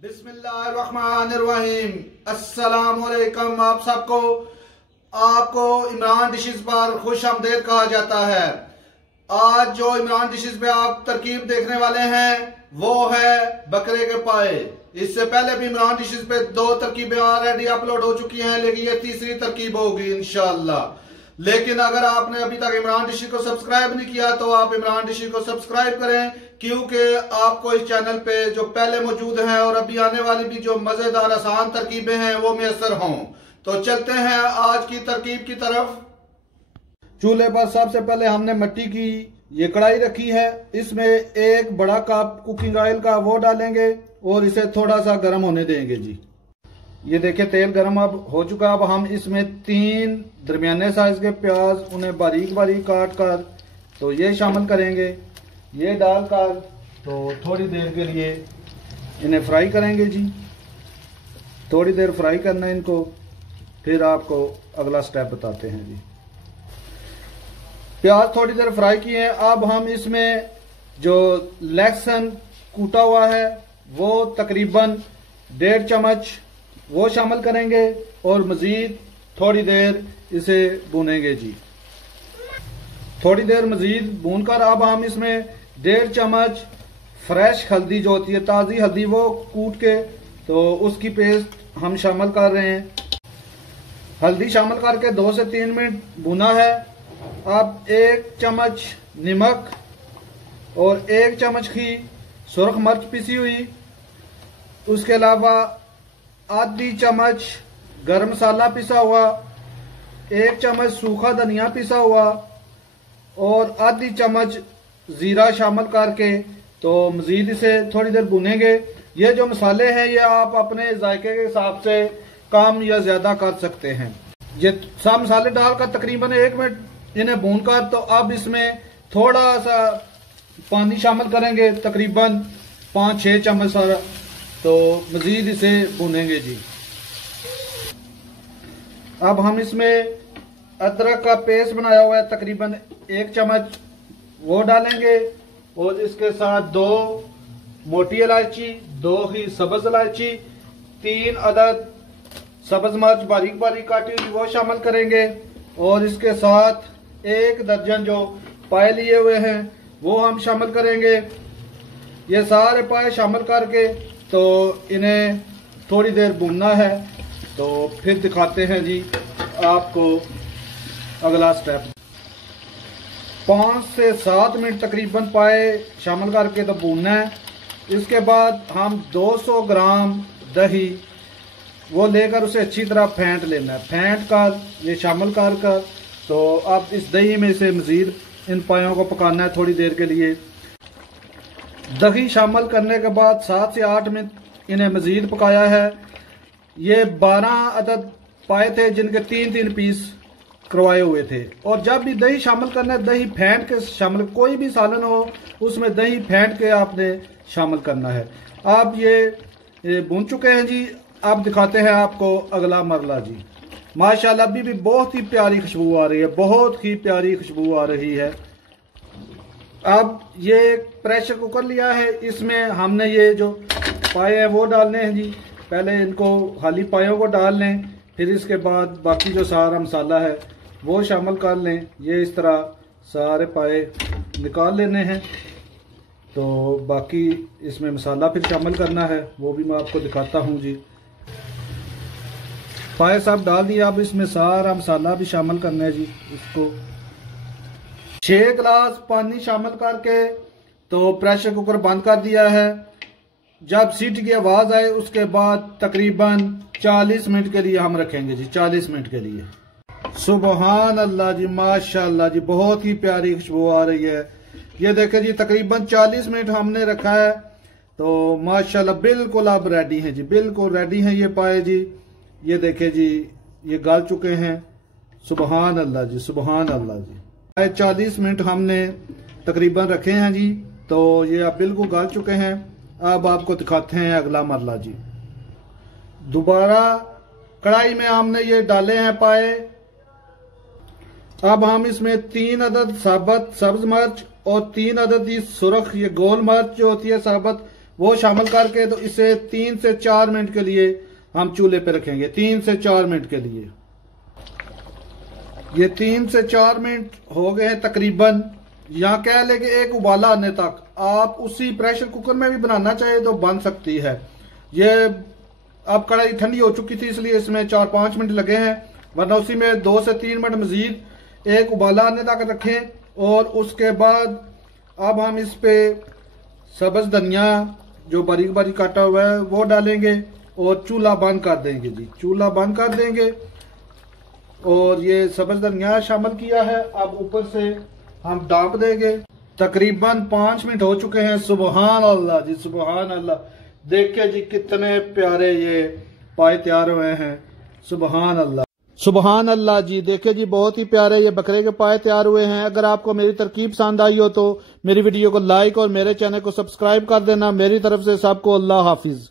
बिस्मिल्लाहिर्रहमानिर्रहीम। अस्सलाम वालेकुम। आप सबको आपको इमरान डिशेस पर खुश आमदेद कहा जाता है। आज जो इमरान डिशेस पे आप तरकीब देखने वाले हैं वो है बकरे के पाए। इससे पहले भी इमरान डिशेस पे 2 तरकीबें ऑलरेडी अपलोड हो चुकी हैं, लेकिन ये तीसरी तरकीब होगी इंशाअल्लाह। लेकिन अगर आपने अभी तक इमरान डिशेस को सब्सक्राइब नहीं किया तो आप इमरान डिशेस को सब्सक्राइब करें, क्योंकि आपको इस चैनल पे जो पहले मौजूद हैं और अभी आने वाली भी जो मजेदार आसान तरकीबें हैं वो मैसर हों। तो चलते हैं आज की तरकीब की तरफ। चूल्हे पर सबसे पहले हमने मिट्टी की ये कढ़ाई रखी है, इसमें 1 बड़ा कप कुकिंग ऑयल का वो डालेंगे और इसे थोड़ा सा गर्म होने देंगे जी। ये देखिए तेल गर्म अब हो चुका। अब हम इसमें 3 दरमियाने साइज के प्याज, उन्हें बारीक बारीक काट कर तो ये शामिल करेंगे। ये डालकर तो थोड़ी देर के लिए इन्हें फ्राई करेंगे जी। थोड़ी देर फ्राई करना है इनको, फिर आपको अगला स्टेप बताते हैं जी। प्याज थोड़ी देर फ्राई किए हैं। अब हम इसमें जो लहसुन कूटा हुआ है वो तकरीबन 1.5 चम्मच वो शामिल करेंगे और मजीद थोड़ी देर इसे भूनेंगे जी। थोड़ी देर मजीद भूनकर अब हम इसमें 1.5 चम्मच फ्रेश हल्दी जो होती है, ताज़ी हल्दी, वो कूट के तो उसकी पेस्ट हम शामिल कर रहे हैं। हल्दी शामिल करके 2 से 3 मिनट भुना है। अब 1 चम्मच नमक और 1 चम्मच की सुरख मिर्च पिसी हुई, उसके अलावा आधी चम्मच गरम मसाला पिसा हुआ, 1 चम्मच सूखा धनिया पिसा हुआ और आधी चम्मच जीरा शामिल करके तो मजीद इसे थोड़ी देर भुनेंगे। ये जो मसाले हैं ये आप अपने जायके के हिसाब से कम या ज्यादा कर सकते हैं। ये सब मसाले डालकर तकरीबन 1 मिनट इन्हें भूनकर तो अब इसमें थोड़ा सा पानी शामिल करेंगे, तकरीबन 5-6 चम्मच सारा, तो मजीद इसे भूनेंगे जी। अब हम इसमें अदरक का पेस्ट बनाया हुआ है तकरीबन 1 चम्मच वो डालेंगे और इसके साथ 2 मोटी इलायची, 2 ही सब्ज इलायची, 3 अदद सब्ज मिर्च बारीक बारीक काटी हुई वो शामिल करेंगे और इसके साथ 1 दर्जन जो पाए लिए हुए हैं वो हम शामिल करेंगे। ये सारे पाए शामिल करके तो इन्हें थोड़ी देर भूनना है, तो फिर दिखाते हैं जी आपको अगला स्टेप। 5 से 7 मिनट तकरीबन पाए शामिल करके तो भूनना है। इसके बाद हम 200 ग्राम दही वो लेकर उसे अच्छी तरह फेंट लेना है। फेंट कर ये शामिल कर तो अब इस दही में से मजीद इन पायों को पकाना है थोड़ी देर के लिए। दही शामिल करने के बाद 7 से 8 मिनट इन्हें मजीद पकाया है। ये 12 अदद पाए थे जिनके 3-3 पीस करवाए हुए थे। और जब भी दही शामिल करना है दही फेंट के शामिल, कोई भी सालन हो उसमें दही फेंट के आपने शामिल करना है। अब ये भून चुके हैं जी। अब दिखाते हैं आपको अगला मरला जी। माशाल्लाह अभी भी बहुत ही प्यारी खुशबू आ रही है, बहुत ही प्यारी खुशबू आ रही है। अब ये प्रेशर कुकर लिया है, इसमें हमने ये जो पाए हैं वो डालने हैं जी। पहले इनको खाली पायों को डाल लें, फिर इसके बाद बाकी जो सारा मसाला है वो शामिल कर लें। ये इस तरह सारे पाए निकाल लेने हैं, तो बाकी इसमें मसाला फिर शामिल करना है, वो भी मैं आपको दिखाता हूँ जी। पाए सब डाल दिया, अब इसमें सारा मसाला भी शामिल करना है जी। इसको 6 गिलास पानी शामिल करके तो प्रेशर कुकर बंद कर दिया है। जब सीटी की आवाज आए उसके बाद तकरीबन 40 मिनट के लिए हम रखेंगे जी। 40 मिनट के लिए। सुबहान अल्लाह जी, माशाल्लाह जी, बहुत ही प्यारी खुशबू आ रही है। ये देखें जी तकरीबन 40 मिनट हमने रखा है, तो माशाल्लाह बिल्कुल अब रेडी है जी, बिल्कुल रेडी है ये पाए जी। ये देखें जी ये गल चुके हैं। सुबहान अल्लाह जी, सुबहान अल्लाह जी। 40 मिनट हमने तकरीबन रखे हैं जी, तो ये अब बिल्कुल गल चुके हैं। अब आपको दिखाते हैं अगला मरला जी। दोबारा कढ़ाई में हमने ये डाले हैं पाए। अब हम इसमें 3 अदद साबुत सब्ज मिर्च और 3 अदद ही सुरख ये गोल मिर्च जो होती है साबुत वो शामिल करके तो इसे 3 से 4 मिनट के लिए हम चूल्हे पे रखेंगे। 3 से 4 मिनट के लिए। ये 3 से 4 मिनट हो गए हैं तकरीबन। यहाँ कह ले कि एक उबाला आने तक। आप उसी प्रेशर कुकर में भी बनाना चाहे तो बन सकती है। ये अब कढ़ाई ठंडी हो चुकी थी इसलिए इसमें 4-5 मिनट लगे हैं, वरना उसी में 2 से 3 मिनट मजीद एक उबाला आने तक रखें। और उसके बाद अब हम इस पे सब्ज धनिया जो बारीक बारीक काटा हुआ है वो डालेंगे और चूल्हा बंद कर देंगे जी। चूल्हा बंद कर देंगे और ये सब्ज धनिया शामिल किया है। अब ऊपर से हम डांप देंगे। तकरीबन 5 मिनट हो चुके हैं। सुबहान अल्लाह जी, सुबहान अल्लाह। देखिए जी कितने प्यारे ये पाए तैयार हुए हैं। सुबहान अल्लाह, सुबहान अल्लाह जी। देखिए जी बहुत ही प्यारे ये बकरे के पाए तैयार हुए हैं। अगर आपको मेरी तरकीब पसंद आई हो तो मेरी वीडियो को लाइक और मेरे चैनल को सब्सक्राइब कर देना। मेरी तरफ से सबको अल्लाह हाफिज।